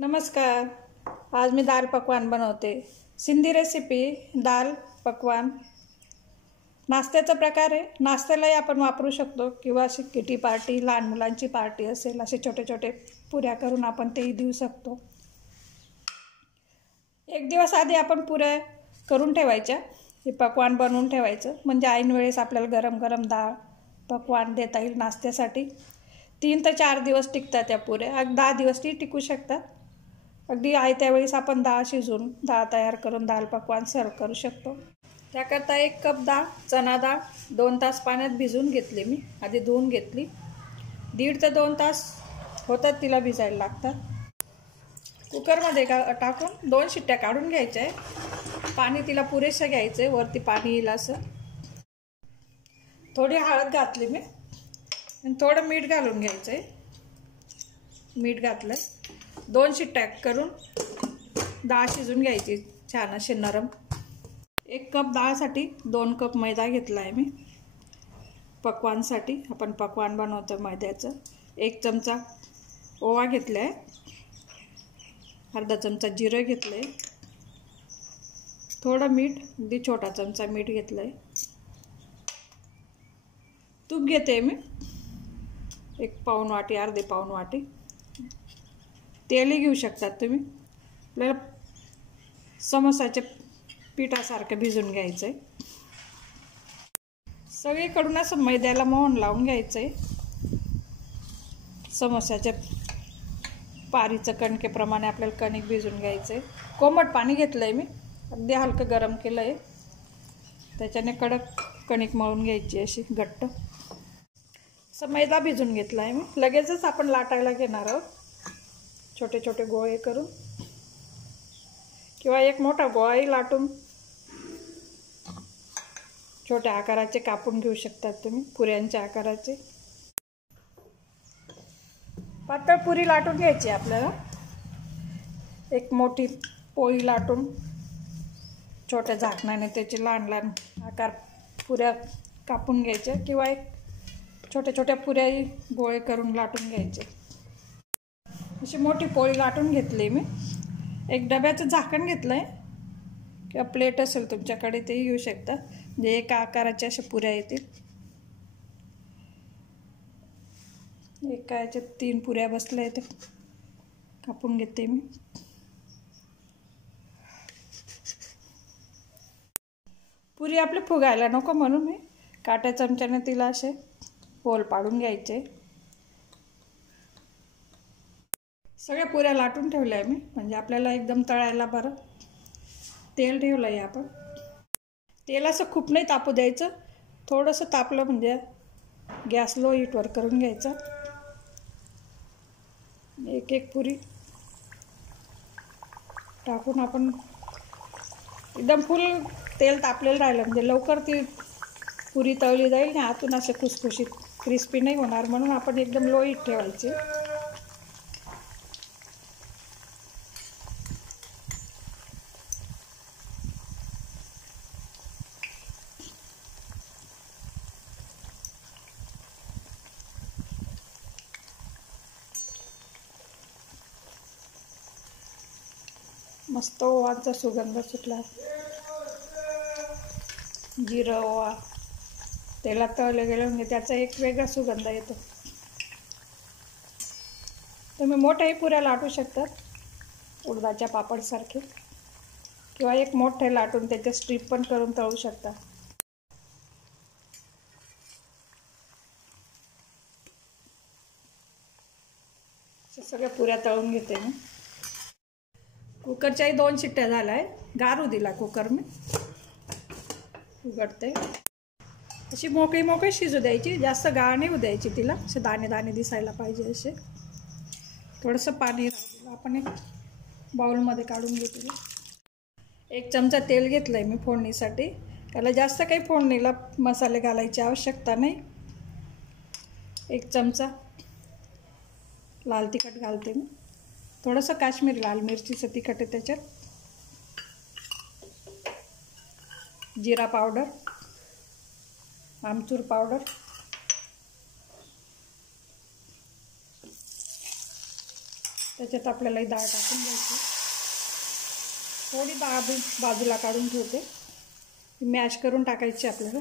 नमस्कार। आज मी दाल पकवान बनवते। सिंधी रेसिपी दाल पकवान नाश्त्याचा प्रकार आहे। नाश्त्यालाही आपण वापरू शकतो किंवा अशी किटी पार्टी, लहान मुलांची पार्टी असेल असे छोटे छोटे पुऱ्या करून आपण तेही देऊ शकतो। एक दिवस आधी आपण पुऱ्या करून ठेवायच्या, हे पकवान बनवून ठेवायचं म्हणजे ऐन वेळेस आपल्याला गरम गरम डाळ पकवान देता येईल नाश्त्यासाठी। 3 ते 4 दिवस टिकतात त्या पुऱ्या, 10 दिवसही टिकू शकतात। अगदी आयत्या वेळेस आपण डाळ शिजवून डाळ तयार करून दाल पकवान सर्व करू शकतो। त्याकरता 1 कप डाळ, चणा डाळ 2 तास पाण्यात भिजवून घेतली। मी आधी धुवून घेतली। 1.5 ते 2 तास होतात तिला भिजायला लागतात। कुकरमध्ये टाकून 2 शिट्ट्या काढून घ्यायच्या आहे। पाणी तिला पुरेसं घ्यायचं आहे, वरती पाणी येईल असं। थोडी हळद घातली मी आणि थोडं मीठ घालून घ्यायचं आहे। मीठ घातलं, 2 शिट्ट्या करून डाळ शिजून घ्यायची छान अशी नरम। 1 कप डाळसाठी 2 कप मैदा घेतला आहे मी पकवानसाठी। आपण पकवान बनवतो मैद्याचं। 1 चमचा ओवा घेतला आहे, अर्धा चमचा जिरं घेतलं आहे, थोडं मीठ, अगदी छोटा चमचा मीठ घेतलं आहे। तूप घेते मी 1 पाऊण वाटी, अर्धी पाऊण वाटी। तेलही घेऊ शकतात तुम्ही। आपल्याला समोसाच्या पिठासारखं भिजून घ्यायचं आहे। सगळीकडून असं मैद्याला मोहन लावून घ्यायचं आहे। समोसाच्या पारीचं कणकेप्रमाणे आपल्याला कणिक भिजून घ्यायचं आहे। कोमट पाणी घेतलं आहे मी, अगदी हलकं गरम केलं आहे। त्याच्याने कडक कणिक मळून घ्यायची अशी घट्ट। असं मैदा भिजून घेतला आहे मी। लगेचच आपण लाटायला घेणार आहोत छोटे छोटे गोळे करून, किंवा एक मोठा गोळाही लाटून छोट्या आकाराचे कापून घेऊ शकतात तुम्ही, पुऱ्यांच्या आकाराचे। पातळ पुरी लाटून घ्यायची आपल्याला। एक मोठी पोळी लाटून छोट्या झाकणाने त्याचे लहान लहान आकार पुऱ्या कापून घ्यायच्या, किंवा एक छोट्या छोट्या पुऱ्याही गोळे करून लाटून घ्यायचे। अशी मोठी पोळी लाटून घेतली मी। एक डब्याचं झाकण घेतलं आहे, किंवा प्लेट असेल तुमच्याकडे तेही घेऊ शकता, म्हणजे एका आकाराच्या अशा पुऱ्या येतील। एका याच्यात 3 पुऱ्या बसल्या आहेत, कापून घेते मी। पुरी आपली फुगायला नको म्हणून मी काट्या चमच्याने तिला असे होल पाडून घ्यायचे। सगळ्या पुऱ्या लाटून ठेवल्या आहे मी, म्हणजे आपल्याला एकदम तळायला बरं। तेल ठेवलं आहे आपण। तेल असं खूप नाही तापू द्यायचं, थोडंसं तापलं म्हणजे गॅस लो हीटवर करून घ्यायचा। एक एक पुरी टाकून आपण एकदम फुल तेल तापलेलं राहिलं म्हणजे लवकर ती पुरी तळली जाईल आणि आतून असे खुसखुशीत क्रिस्पी नाही होणार, म्हणून आपण एकदम लो हीट ठेवायचे। मस्त ओवाचा सुगंध सुटला, जिरं ओवा तेलात तळले गेले म्हणजे त्याचा एक वेगळा सुगंध येतो। तुम्ही मोठ्याही पुऱ्या लाटू शकतात, उडदाच्या पापडसारखे, किंवा एक मोठे लाटून त्याचे स्ट्रीप पण करून तळू शकता। सगळ्या पुऱ्या तळून घेते मी। कुकरच्याही 2 शिट्ट्या झाल्या आहे, गारू दिला कुकर मी। उघडते, अशी मोकळी मोकळी शिजू द्यायची, जास्त गाळ नाही होऊ द्यायची तिला। असे दाणे दाणे दिसायला पाहिजे असे। थोडंसं पाणी आपण एक बाउलमध्ये काढून घेतलं। 1 चमचा तेल घेतलं आहे मी फोडणीसाठी। त्याला जास्त काही फोडणीला मसाले घालायची आवश्यकता नाही। 1 चमचा लाल तिखट घालते मी, थोडंसं काश्मीरी लाल मिरचीचं तिखट आहे त्याच्यात। जिरा पावडर, आमचूर पावडर, त्याच्यात आपल्याला ही डाळ टाकून घ्यायची. थोडी डाळ बाजूला काढून ठेवते, मॅश करून टाकायची आपल्याला.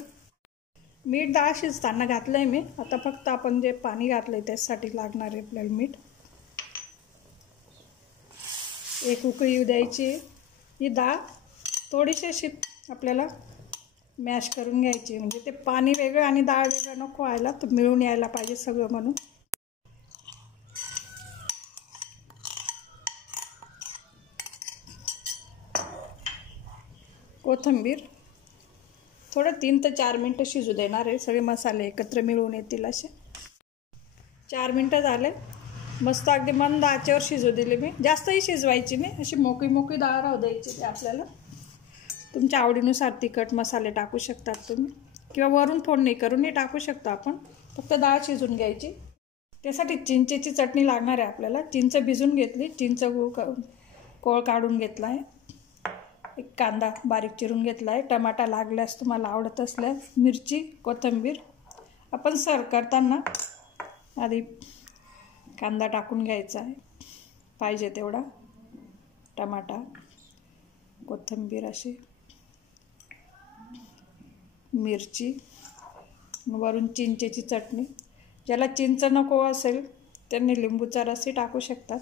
मीठ डाळ शिजताना घातलं आहे मी. आता फक्त आपण जे पाणी घातलं आहे त्यासाठी लागणार आहे आपल्याला मीठ. एक उकळी येऊ द्यायची. ही डाळ थोडीशी अशी आपल्याला मॅश करून घ्यायची, म्हणजे ते पाणी वेगळं आणि डाळ वेगळं नको व्हायला, तर मिळून यायला पाहिजे सगळं म्हणून. कोथिंबीर थोडं 3 ते 4 मिनटं शिजू देणार आहे. सगळे मसाले एकत्र मिळून येतील असे. 4 मिनटं झाले. मस्त अगदी मंद आचेवर शिजू दिले मी. जास्तही शिजवायची नाही, अशी मोकळी मोकळी डाळ राहू द्यायची. ते आपल्याला तुमच्या आवडीनुसार तिखट मसाले टाकू शकतात तुम्ही, किंवा वरून फोडणी करूनही टाकू शकता आपण. फक्त डाळ शिजून घ्यायची. त्यासाठी चिंचेची चटणी लागणार आहे आपल्याला. चिंच भिजून घेतली, चिंच कोळ काढून घेतला आहे. एक कांदा बारीक चिरून घेतला आहे. टमाटा लागल्यास तुम्हाला आवडत असल्यास, मिरची, कोथिंबीर. आपण सर्व करताना आधी कांदा टाकून घ्यायचा आहे, पाहिजे तेवढा. टमाटा, कोथिंबीर अशी, मिरची, वरून चिंचेची चटणी. ज्याला चिंच नको असेल त्यांनी लिंबूचा रसही टाकू शकतात.